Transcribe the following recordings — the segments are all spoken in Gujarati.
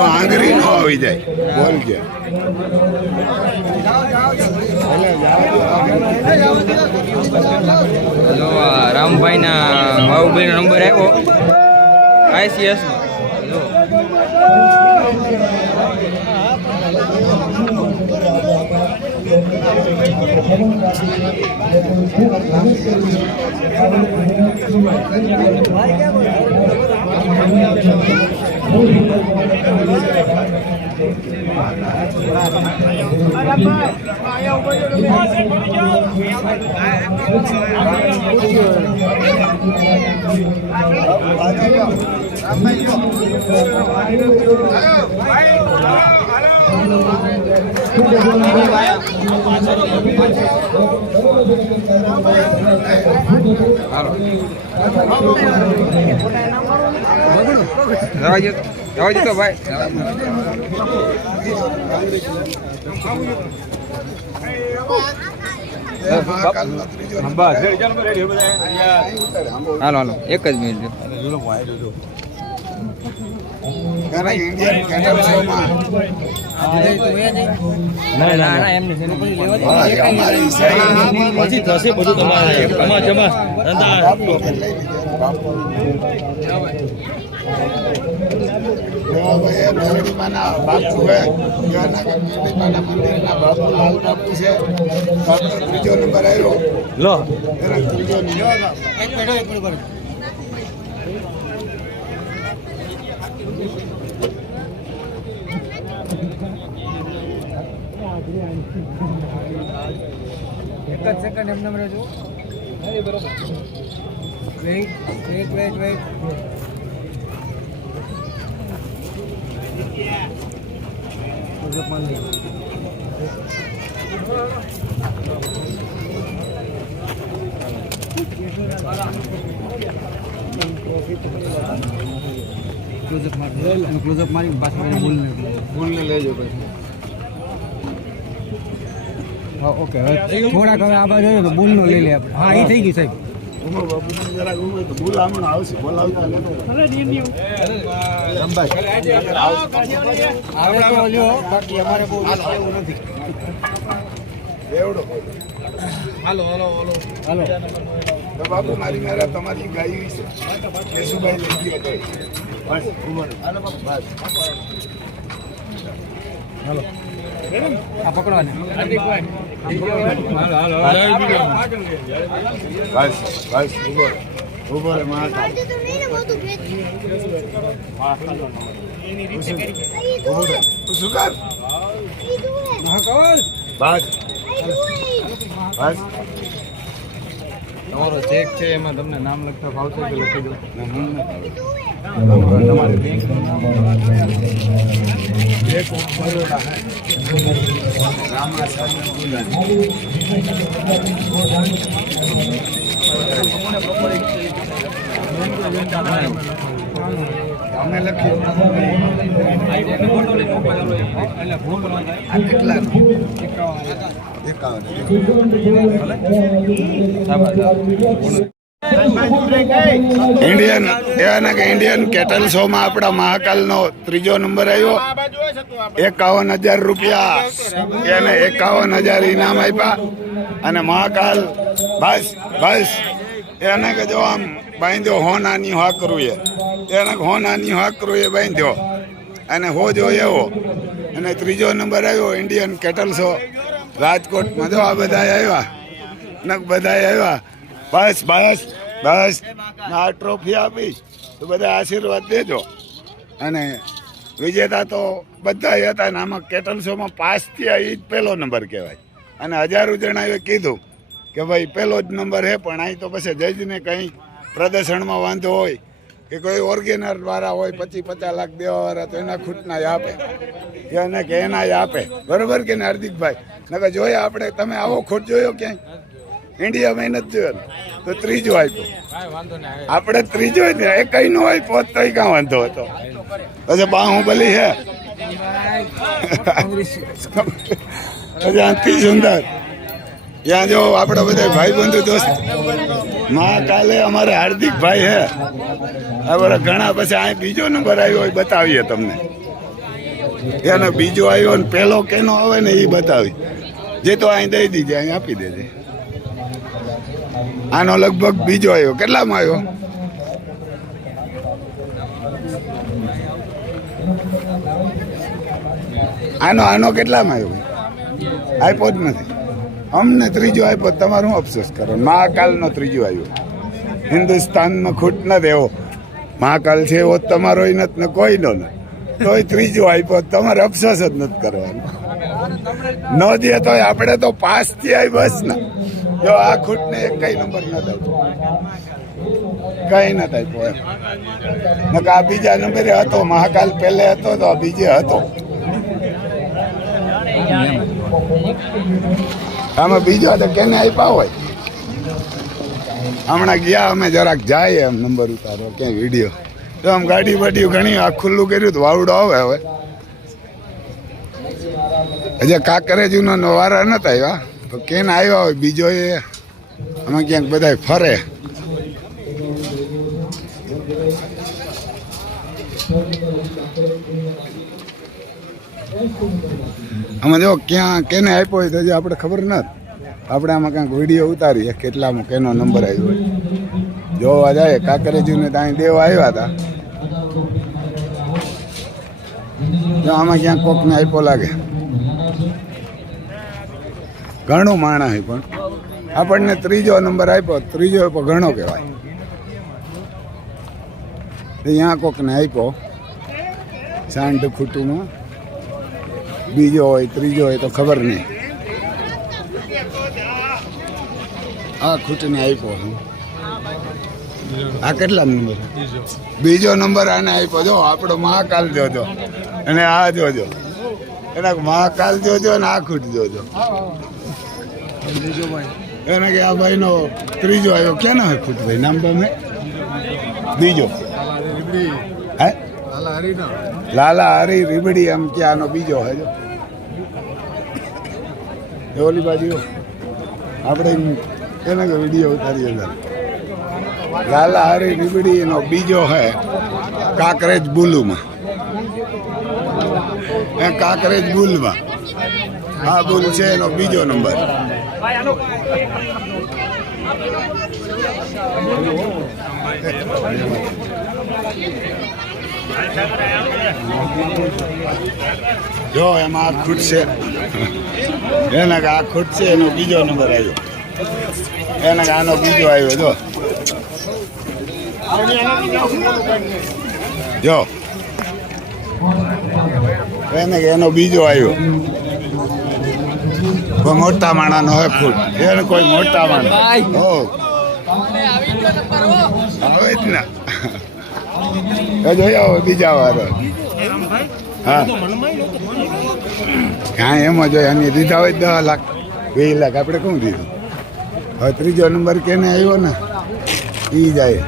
આંગળી નો આવી જાય બોલ કે રામભાઈ ના બાબુભાઈ નો નંબર આવ્યો ICS જવા જતો ભાઈ હાલો હાલો એક જ મિનિટ પછી થશે બધું તમારે ત્રીજો નંબર આવ્યો લો ત્રીજો નંબર એક જ સેકન્ડ એમ નંબર જો બરોબર વેઇટ ક્લોઝઅપ મારી પાછળ ભૂલને લેજો પછી હા ઓકે થોડાક હવે આ બાજુ તો ભૂલનો લઈ લે આપણે હા એ થઈ ગઈ સાહેબ બાબુ મારી મેરા તમારી ગાય છે કેશુભાઈ લઈ ગયો આ પકડવાને બસ ઉભો રે માતા શું કર બસ તમારો ચેક છે એમાં તમને નામ લખતા ફાવશે કે લખી દો તમારી બેંક અમે લખી ઇન્ડિયન કેટલ શોમાં આપણા મહાકાલનો ત્રીજો નંબર આવ્યો 51,000 રૂપિયા એને 51,000 ઇનામ આપ્યા અને મહાકાલ બસ એને કે જો આમ બાંધ્યો હોનાની હાકરું એને હોનાની હાકરું એ બાંધ્યો અને હો જો એવો અને ત્રીજો નંબર આવ્યો ઇન્ડિયન કેટલ શો રાજકોટમાં જો આ બધા આવ્યા બસ આ ટ્રોફી આપીશ તો બધા આશીર્વાદ દેજો અને વિજેતા તો બધા હતા ને આમાં કેટલ શોમાં પાસ થયા એ જ પહેલો નંબર કહેવાય અને 1000 જણાએ કીધું કે ભાઈ પહેલો જ નંબર છે પણ અહીં તો પછી જજને કંઈ પ્રદર્શનમાં વાંધો હોય કે કોઈ ઓર્ગેનર દ્વારા હોય 25-50 લાખ દેવાવાળા તો એના ખૂટના આપે એને કે એના આપે બરોબર કે ને હાર્દિકભાઈ નકર જોયા આપણે તમે આવો ખૂટ જોયો ક્યાંય ઇન્ડિયામાં નથી જોયો તો ત્રીજો આપ્યો આપણે ત્રીજો જ ને એ કઈ નો આપ્યો તો કાં વાંધો હતો પછી બાહુબલી છે પછી અતિ સુંદર ત્યાં જો આપણા બધા ભાઈ બંધુ દોસ્ત મહાકાલે અમારે હાર્દિકભાઈ હે અમારા ઘણા પછી અહીં બીજો નંબર આવ્યો હોય બતાવીએ તમને એનો બીજો આવ્યો ને પહેલો કેનો આવે ને એ બતાવી જે તો અહીં દઈ દીજે અહીં આપી દેજે આનો લગભગ બીજો આવ્યો કેટલામાં આવ્યો આનો કેટલામાં આવ્યો આપ્યો જ નથી અમને ત્રીજો આપ્યો તમારું અફસોસ કરો મહાકાલનો ત્રીજો આવ્યો હિન્દુસ્તાનમાં ખૂટ નથી એવો મહાકાલ છે એવો તમારો નથી ને કોઈનો નથી તોય ત્રીજો આપ્યો તમારે અફસોસ જ નથી કરવાનો ન દે તો આપણે તો પાસ થયા બસ ને જો આ ખૂટને એક કઈ નંબર નથી આપ્યો કઈ નથી આપ્યો એમ આ બીજા નંબરે હતો મહાકાલ પહેલે હતો તો આ બીજે હતો આમાં બીજો તો કેને આપ્યા હોય હમણાં ગયા અમે જરાક જાય એમ નંબર ઉતારો ક્યાંય વિડીયો તો આમ ગાડી બાડી ઘણી આ ખુલ્લું કર્યું તો વાવડો આવે હવે હજી કાંકરેજીનો વારા નતા આવ્યા તો કેને આવ્યા હોય બીજો એ અમે ક્યાંક બધા ફરે આમાં જો ક્યાં કેને આપ્યો હોય તો હજી આપણે ખબર નથી આપણે આમાં કાંઈક વિડીયો ઉતારીએ કેટલામાં કેનો નંબર આવ્યો હોય જોવા જાય કાંકરેજીને ત્યાં દેવા આવ્યા હતા જો આમાં ક્યાંક કોકને આપ્યો લાગે ઘણું માણસ હોય પણ આપણને ત્રીજો નંબર આપ્યો ત્રીજો આપ્યો ઘણો કહેવાય ત્યાં કોકને આપ્યો સાંઠ ખૂટુમાં બીજો હોય ત્રીજો હોય તો ખબર નહીં આ ખૂટને આપ્યો આ કેટલા નંબર બીજો નંબર આને આપ્યો જો આપણો મહાકાલ જોજો અને આ જોજો એના મહાકાલ જોજો ને આ ખૂટ જોજો એને કે આ ભાઈનો ત્રીજો આવ્યો ક્યાં હોય ખૂટ ભાઈ નામ તો મેં બીજો હે લાલા હરી રીબડી એમ કે આનો બીજો હે જો ઓલી બાજુ આપણે એને કે વિડીયો ઉતારીએ લાલા હરી રીબડી એનો બીજો હે કાંકરેજ બુલુમાં એ કાંકરેજ બુલમાં આ બુલ છે એનો બીજો નંબર જો એમાં આ ખૂટ છે એના કે આ ખૂટ છે એનો બીજો નંબર આવ્યો એના કે આનો બીજો આવ્યો જો એને કે એનો બીજો આવ્યો કોઈ મોટા માણાનો હોય ખૂટ એને કોઈ મોટા માણસ હો આવે જ ને જોયા હોય બીજા વારો હા હા એમાં જોઈએ અમે દીધા હોય 10 લાખ 2 લાખ આપણે કોણ દીધું હવે ત્રીજો નંબર કેને આવ્યો ને એ જાય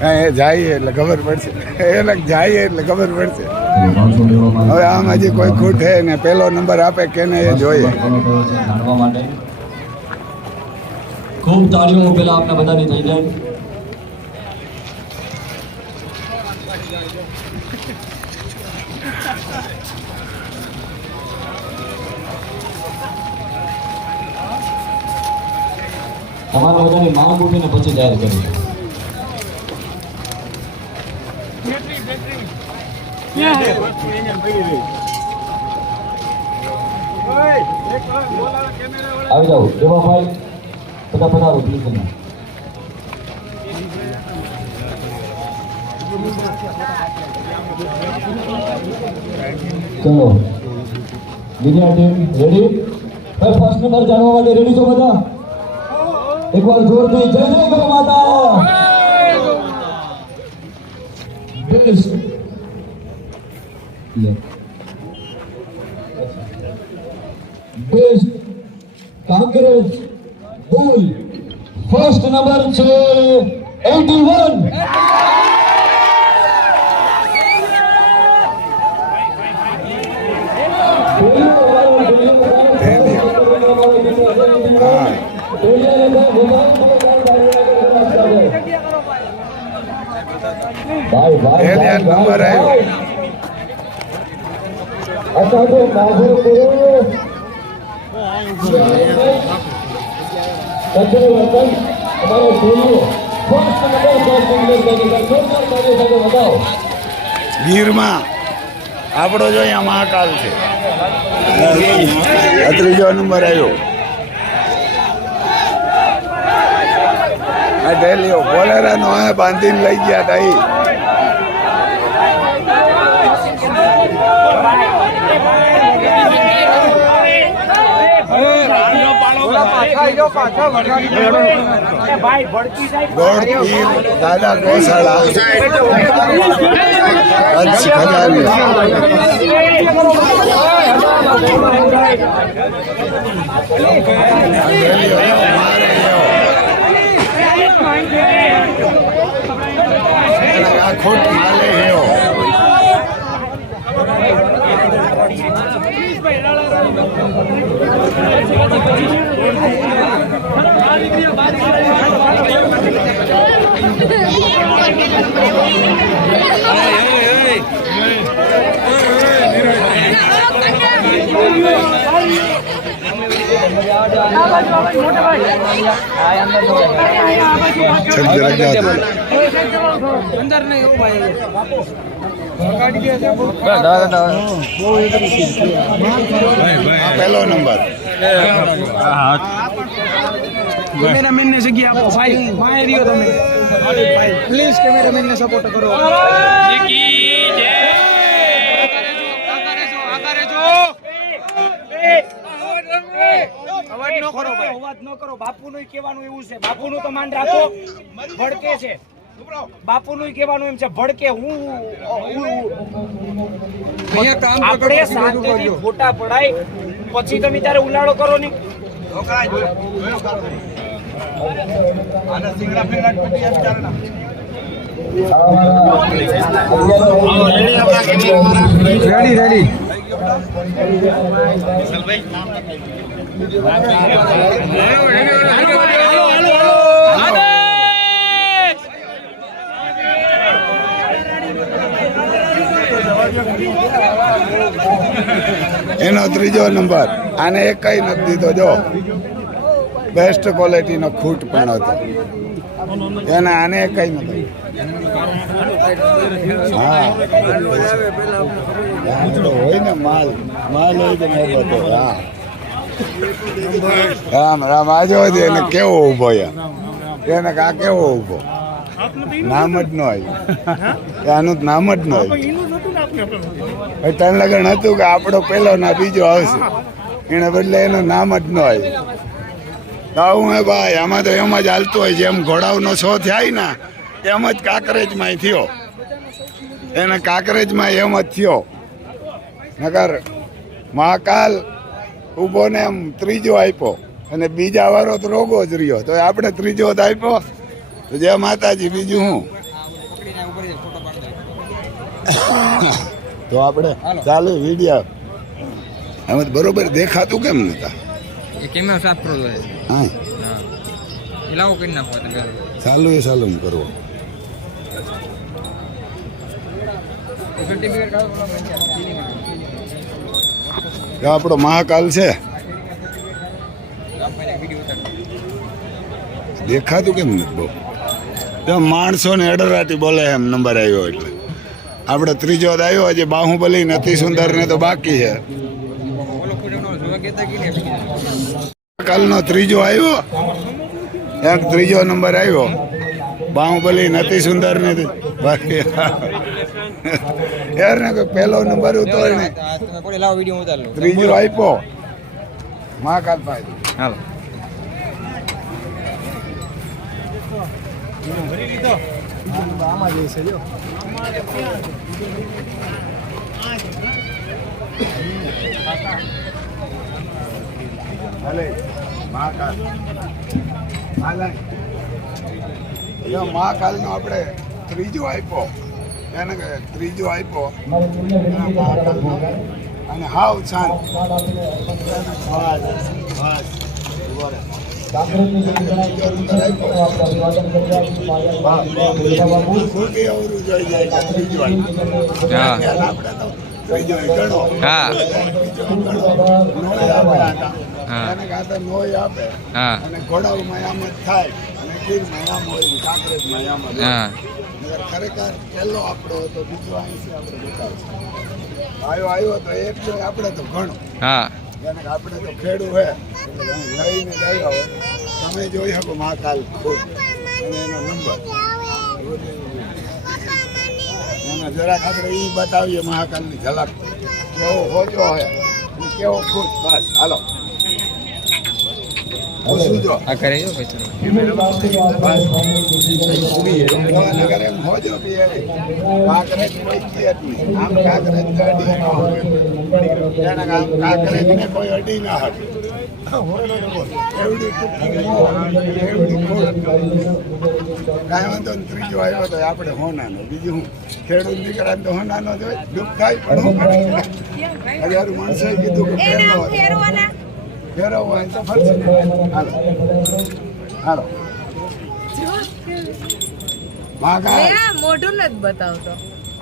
હા એ જાય એટલે ખબર પડશે એટલે જાય એટલે ખબર પડશે હવે આમ હજી કોઈ ખૂટ હે ને પહેલો નંબર આપે કેને એ જોઈએ ખૂબ તાળીઓ પેલા આપને બધાની થઈ જાય તમારા બધાની માંગ ઉઠીને પછી જાહેર કરી આવી જાઓ દેવાભાઈ બધા પધારો પ્લીઝ ચલો બીજા ટીમ રેડી ફર્સ્ટ નંબર જાણવા માટે રેડી છો બધા એકવાર જોરથી જય જય ગો માતા બેસ્ટ બેસ્ટ કાંકરેજ બુલ ફર્સ્ટ નંબર છે 81 એલિયન નંબર આવ્યો. અત્યારે તો બાજુ કરો સજ્જન વતન અમારો જોઈઓ ફર્સ્ટ નંબર બતાવો. ગીરમાં આપણો જો અહીંયા મહાકાલ છે. આ ત્રીજો નંબર આવ્યો. આ ડેલીઓ બોલેરાનો આ બાંધીને લઈ ગયા હતા એ. ગોળ પીર દાદા ગોશાળા હંસ ખજાની. આ ખોટ માલે હેઓ. પહેલો નંબર કેમેરામેન ને જગ્યા આપો ભાઈ. બહાર રહ્યો તમે પ્લીઝ, કેમેરામેન ને સપોર્ટ કરો. અવાજ ન કરો ભાઈ, અવાજ ન કરો. બાપુનું કહેવાનું એવું છે, બાપુનું તો માન રાખો. ભડકે છે બાપુનું કહેવાનું એમ છે, ભડકે હું આપણે શાંતિથી ફોટા પડાય પછી તમે તારે ઉલાળો કરો ને. Ready ready. એનો ત્રીજો નંબર. આને એક કઈ નથી દીધો. જો બેસ્ટ ક્વોલિટીનો ખૂટ પણ હતો એને. આને એક કઈ નથી. હા હોય ને માલ માલ હોય તો મોહબત હોય. હા રામ રામ. આજો એને કેવો ઉભો એને આ કેવો ઉભો નામ જ ન આવ્યું. આનું નામ જ ન આવ્યું. તને લગન હતું કે આપણો પેલો ના બીજો આવશે, એને બદલે એનું નામ જ ન આવ્યું. આવું હે ભાઈ. આમાં તો એમ જ હાલતું હોય. જેમ ઘોડાઓનો શો થાય ને એમ જ કાંકરેજમાં થયો. એને કાંકરેજમાં એમ જ થયો. નગર મહાકાલ ઊભો ને એમ ત્રીજો આપ્યો અને બીજા વારો તો રોગો જ રહ્યો. તો આપણે ત્રીજો જ આપ્યો. તો જય માતાજી. બીજું હું તો આપણે ચાલુ વિડીયો એમ બરોબર દેખાતું કેમ નતા? કેમેરા સાફ કરો. હા લાવો કરી નાખો. ચાલુ એ ચાલુ કરવો. આપણો મહાકાલ છે. દેખાતું કેમ નથી બહુ? માણસો ને અડરાટી બોલે એમ નંબર આવ્યો એટલે આપણે ત્રીજો જ આવ્યો. હજી બાહુબલી નથી સુંદર ને તો બાકી છે. કાલનો ત્રીજો આવ્યો. એક ત્રીજો નંબર આવ્યો. બાહુબલી નથી સુંદર ને બાકી યાર ને પહેલો નંબર હતો ને ત્રીજો આપ્યો મહાકાલ ભાઈ. હાલો આમાં જઈશે જો. મહાકાલ નો આપણે ત્રીજો આપ્યો. એને ત્રીજો આપ્યો અને હાવ શાંત. કાંકરેજની જેવી ગણાય આપણે અભિવાદન કરી રહ્યા છીએ બાપુ ખોટી અવરું જોઈ જાય કે ત્રીજો આવી. હા. આપણે તો ત્રીજો ગણો હા. બીજો ગણો નોય આપે આટા. હા. એને કાં તો નોય આપે હા. અને ઘોડાઓમાં આમ જ થાય અને ગીરમાં આમ હોય ને કાંકરેજમાં આમ જ હોય. હા. નગર ખરેખર પહેલો આપણો હતો, બીજો અહીંથી આપણે બતાવશું. આવ્યો તો એક જો આપણે તો ઘણો હા. એને આપણે તો ખેડૂ હે એટલે લઈને જ આવ્યા હોય. તમે જોઈ શકો મહાકાલ ખુદ અને એનો નંબર એને જરાક આપણે એ બતાવીએ મહાકાલની ઝલક કેવો હોજો હોય અને કેવો ખુદ. બસ હાલો પૂછું જો આ કરે જો પછી નગર એમ હોજો બી એ કાંકરેજ કોઈ છે જ નહીં. આમ કાંકરેજ તો અડી ન હોય. એને આમ કાંકરેજને કોઈ અડી ના શકે. એવડી ટૂંકી એવડી ખોટ. કાંઈ વાંધો ને ત્રીજો આવ્યો તો આપણે હોનાનો. બીજું હું ખેડૂત દીકરા તો હોનાનો જ હોય. દુઃખ થાય પણ હું કરે. હજારો માણસોએ કીધું કે પહેલો હતો. ફેરવવો હોય તો ફરશે. હાલો હાલો મહાકાલ મોઢું નથી બતાવતો.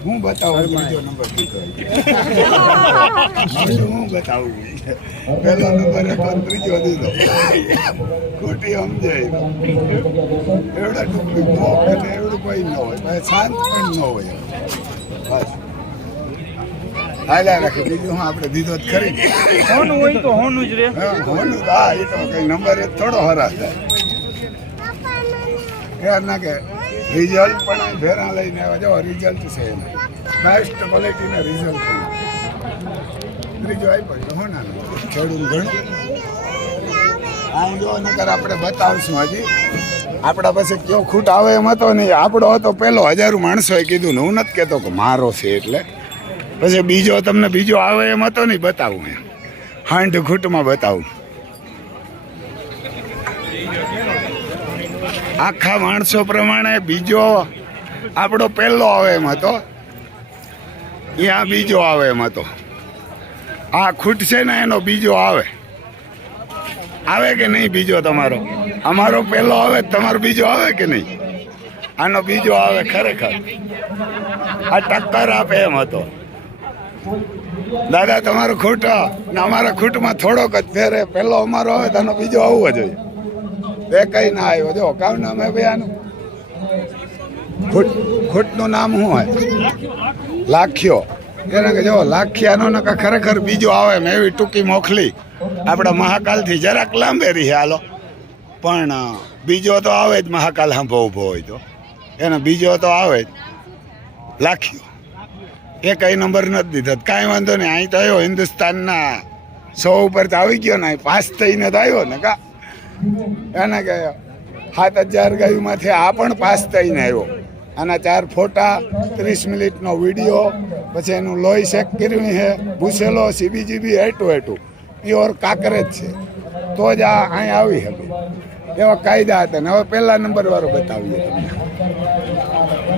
હું બતાવું બીજો નંબર દીધો હું બતાવું પહેલો નંબર હતો ત્રીજો દીધો ખોટી સમજાય એવડા ટૂંકી મોક અને એવડું કોઈ ન હોય પછી શાંત પણ ન હોય બસ હાલ્યા રાખે બીજું હું આપણે દીધો જ ખરી હોનું હોય તો હોનું જ રે. હોનું તો હા એ તો કઈ નંબર એ થોડો હરાશ થાય ના કે રિઝલ્ટ પણ અહીં ફેરા લઈને આવ્યા જો રિઝલ્ટ છે એને બેસ્ટ ક્વોલિટીના રિઝલ્ટ પણ ત્રીજો આપ્યો એટલે હોનાનો ખેડૂત ઘણું આમ જો નકર આપણે બતાવશું હજી આપણા પાસે કયો ખૂટ આવે એમ હતો નહીં. આપણો હતો પહેલો હજારો માણસોએ કીધું ને હું નથી કહેતો કે મારો છે એટલે પછી બીજો તમને બીજો આવે એમ હતો નહીં બતાવું એમ હાંડ ખૂટમાં બતાવું આખા માણસો પ્રમાણે બીજો આપણો પહેલો આવે એમ હતો ત્યાં બીજો આવે એમ હતો. આ ખૂટ છે ને એનો બીજો આવે કે નહીં બીજો તમારો અમારો પહેલો આવે તમારો બીજો આવે કે નહીં આનો બીજો આવે ખરેખર આ ટક્કર આપે એમ હતો. દાદા તમારો ખૂટ ને અમારા ખૂટમાં થોડોક જ ફેરે પહેલો અમારો આવે તો આનો બીજો આવવો જોઈએ. એ કઈ ના આવ્યો જો કામ નામ હે ભાઈ આનું ખૂટનું નામ શું હોય લાખ્યો. એને કે જો લાખિયાનો નકા ખરેખર બીજો આવે મેં એવી ટૂંકી મોકલી આપણા મહાકાલથી જરાક લાંબેરી હાલો પણ બીજો તો આવે જ મહાકાલ સાંભો ઊભો હોય તો એને બીજો તો આવે જ લાખ્યો. એ કઈ નંબર નથી દીધો કાંઈ વાંધો નહીં. અહીં તો આવ્યો હિન્દુસ્તાનના 100 ઉપર તો આવી ગયો ને પાસ થઈને તો આવ્યો ને કા એને કે 7000 ગાયુંમાંથી આ પણ પાસ થઈને આવ્યો. આના 4 ફોટા 30 મિનિટનો વિડીયો પછી એનું લોહી ચેક કર્યું છે ભૂસેલો સીબીજીબી હેટું પ્યોર કાંકરેજ છે તો જ આ અહીં આવી શકે એવા કાયદા હતા ને હવે પહેલા નંબર વાળો બતાવીએ તમને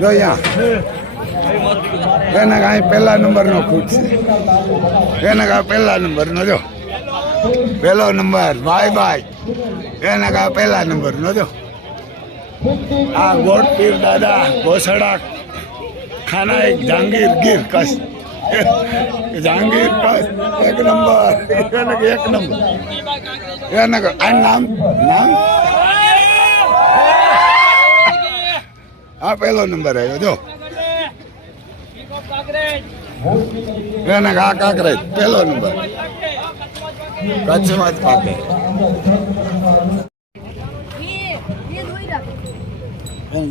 જો અહીંયા એને અહીં પહેલા નંબરનો ખૂટ છે એને કા પહેલા નંબરનો જો પહેલો નંબર ભાઈ એને કા પહેલા નંબરનો જો આ ગોટ પીર દાદા ગોસડા ખાના એક જહાંગીર ગીર કસ જહાંગીર કસ એક નંબર એક નંબર એને આ નામ આ પહેલો નંબર આવ્યો જો એને આ કાંકરેજ પહેલો નંબર કચ્છમાં જ પાકે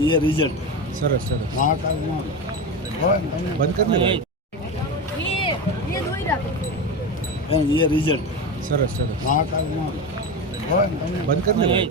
ये रिजल्ट સરસ સરસ મહાકાલમાં બંધ કરી દે ये रिजल्ट સરસ સરસ મહાકાલમાં બંધ કરી દે